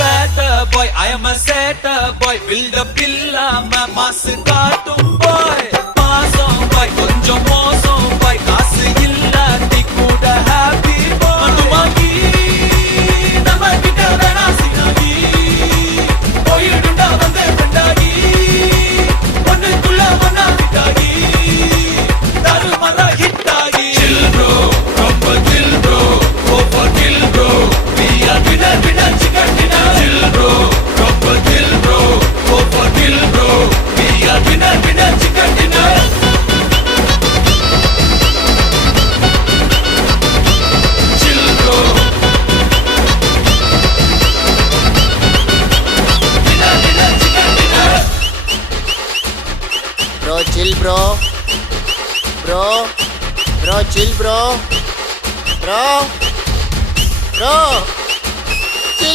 better boy, I am a setter boy. Build up இல்லாம மாசு காட்டும் boy. மாசம் boy, கொஞ்சம் மோசம் boy. காசு இல்லாட்டி கூட happy boy. மண்டுமாங்கி நம்ம கிட்ட வேணா சினாகி. போயிடுண்டா வந்தே கண்டாகி. ஒண்ணுக்குள்ள ஒன்னா கிட்டாகி. தாறுமாறா hit ஆகி. Chill bro, ரொம்ப chill bro. Go for kill bro. We are winner, winner, chicken dinner. Chill bro, ரொம்ப chill bro. Go for kill bro. We are winner, winner, chicken dinner. Chill bro. Winner, winner, chicken dinner. Bro, chill bro. Bro, chill bro. Bro.